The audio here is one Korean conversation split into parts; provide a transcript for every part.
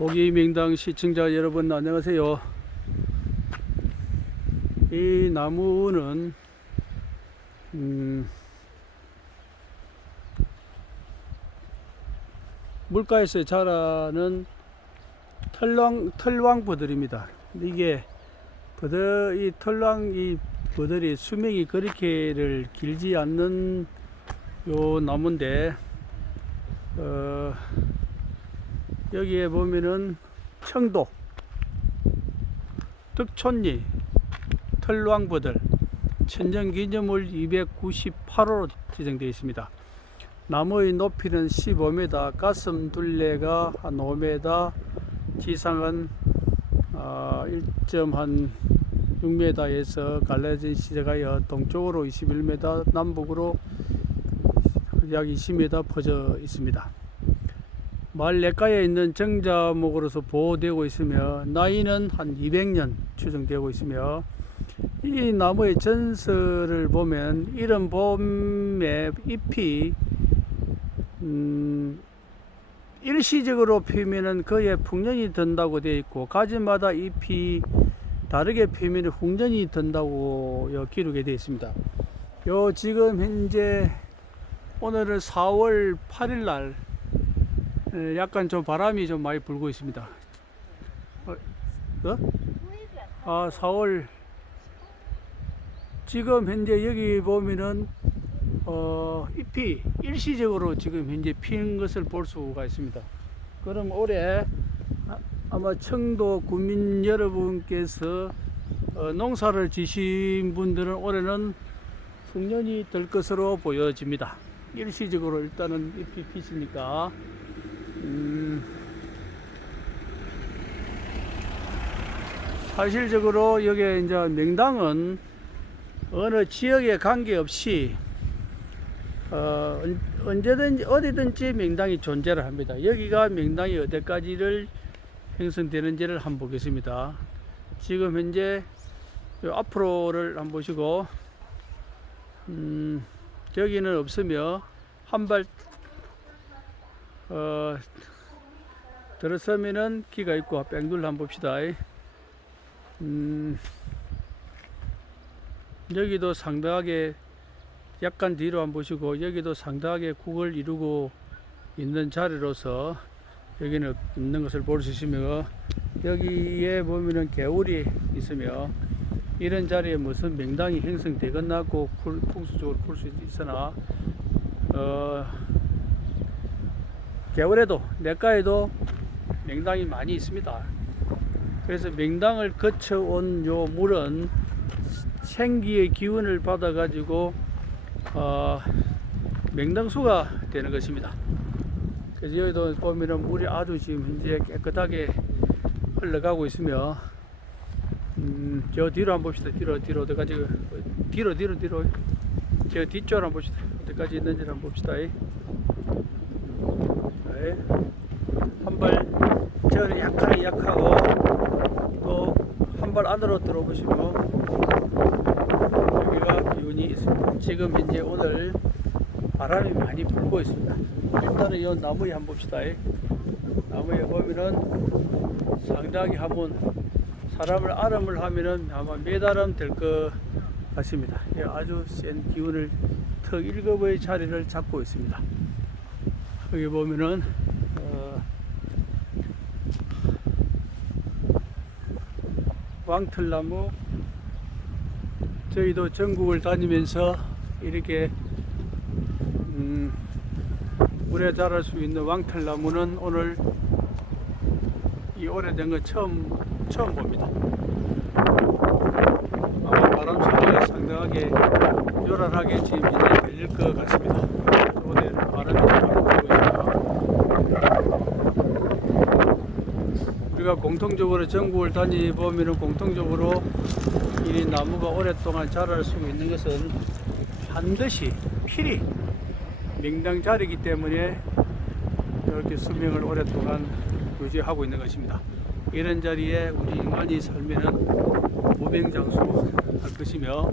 오기명당 시청자 여러분 안녕하세요. 이 나무는 음, 물가에서 자라는 털왕 털왕 버들입니다. 이게 버들 이 털왕 이 버들이 수명이 그렇게를 길지 않는 요 나무인데 어, 여기에 보면은 청도, 득촌리, 털왕버들 천정기념물 298호로 지정되어 있습니다. 나무의 높이는 15m, 가슴 둘레가 한 5m, 지상은 어, 1.6m에서 갈라진 시작하여 동쪽으로 21m, 남북으로 약 20m 퍼져 있습니다. 마을 내가에 있는 정자목으로서 보호되고 있으며 나이는 한 200년 추정되고 있으며 이 나무의 전설을 보면 이른 봄에 잎이 음, 일시적으로 피면은 그에 풍년이 든다고 되어 있고 가지마다 잎이 다르게 피면 풍년이 든다고 요 기록이 되어 있습니다. 요 지금 현재 오늘은 4월 8일 날 에, 약간 좀 바람이 좀 많이 불고 있습니다. 어? 어? 아, 4월 지금 현재 여기 보면은 어, 잎이 일시적으로 지금 현재 피는 것을 볼 수가 있습니다. 그럼 올해 아- 아마 청도 구민 여러분께서 어, 농사를 지신 분들은 올해는 풍년이 될 것으로 보여집니다. 일시적으로 일단은 잎이 피시니까 음, 사실적으로 여기 이제 명당은 어느 지역에 관계없이 어, 언- 언제든지 어디든지 명당이 존재를 합니다. 여기가 명당이 어디까지를 형성되는지를 한번 보겠습니다. 지금 현재 요 앞으로를 한번 보시고 음, 여기는 없으며 한 발 어, 들어서면은 키가 있고 뺑둘 한번 봅시다. 음, 여기도 상당하게 약간 뒤로 한번 보시고 여기도 상당하게 국을 이루고 있는 자리로서 여기는 없는 것을 볼 수 있으며 여기에 보면은 개울이 있으며 이런 자리에 무슨 명당이 형성되겠나고 쿨- 풍수적으로 볼 수 있으나 어, 겨울에도 내과에도 명당이 많이 있습니다. 그래서 명당을 거쳐온 요 물은 생기의 기운을 받아 가지고 어, 명당수가 되는 것입니다. 그래서 여기도 보면은 물이 아주 지금 현재 깨끗하게 흘러가고 있으며 음, 저 뒤로 한번 봅시다. 뒤로 뒤로 어디까지 뒤로 뒤로 뒤로 저 뒤쪽 한번 봅시다. 어디까지 있는지 한번 봅시다. 네. 한발 저는 약하게 약하고 또 한 발 안으로 들어보시고 여기가 기운이 있습니다. 지금 현재 오늘 바람이 많이 불고 있습니다. 일단은 이 나무에 한번 봅시다. 나무에 보면은 상당히 한번 사람을 아름을 하면은 아마 메다름 될것 같습니다. 예, 아주 센 기운을 턱 1급의 자리를 잡고 있습니다. 여기 보면은 어, 왕틀나무 저희도 전국을 다니면서 이렇게 음, 물에 자랄 수 있는 왕틀나무는 오늘 이 오래된 거 처음 처음 봅니다. 아마 바람 소리가 상당하게 요란하게 지금 들릴 것 같습니다. 오늘 바람이 많이 불고 있습니다. 우리가 공통적으로 전국을 다니보면 공통적으로 이 나무가 오랫동안 자랄 수 있는 것은 반드시 필히 명당 자리이기 때문에 이렇게 수명을 오랫동안 유지하고 있는 것입니다. 이런 자리에 우리 인간이 살면은 무병장수 할 것이며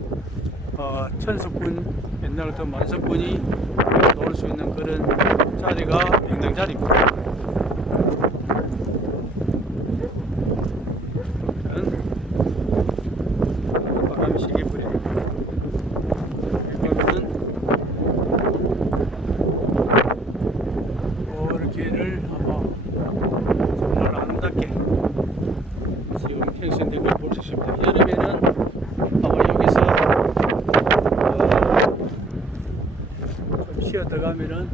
어, 천석군 옛날부터 만석군이 놓을 수 있는 그런 자리가 명당 자리입니다. 정말 아름답게 지금 펜션들을 볼수 있습니다. 여름에는 아마 여기서 어, 좀 쉬어 들어가면은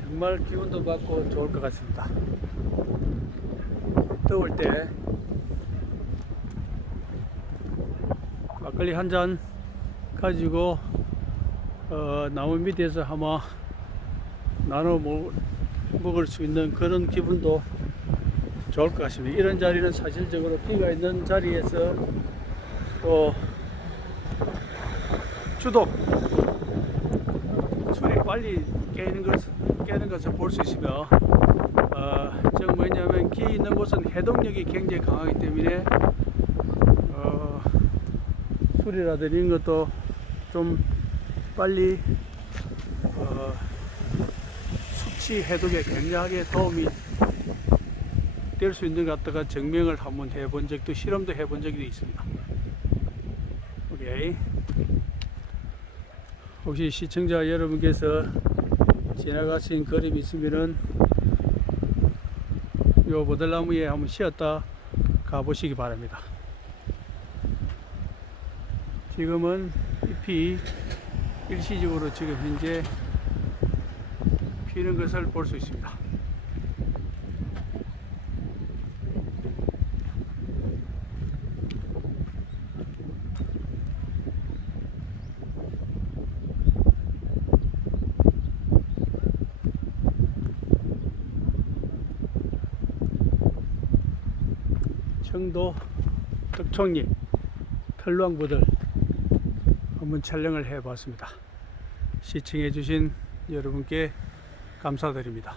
정말 기운도 받고 좋을 것 같습니다. 더울 때 막걸리 한 잔 가지고 어, 나무 밑에서 아마 나눠 먹을 먹을 수 있는 그런 기분도 좋을 것 같습니다. 이런 자리는 사실적으로 비가 있는 자리에서 또 주독 술이 빨리 깨는 것 깨는 것을 볼 수 있으며 어, 즉 뭐냐면 기 있는 곳은 해동력이 굉장히 강하기 때문에 어, 술이라든지 이런 것도 좀 빨리 어, 숙취 해독에 굉장하게 도움이 될 수 있는 것 같다가 증명을 한번 해본 적도 실험도 해본 적이 있습니다. 오케이. 혹시 시청자 여러분께서 지나가신 그림이 있으면은 요 보들나무에 한번 쉬었다 가보시기 바랍니다. 지금은 잎이 일시적으로 지금 현재 피는 것을 볼 수 있습니다. 청도 덕총리 털왕부들 한번 촬영을 해 봤습니다. 시청해 주신 여러분께 감사드립니다.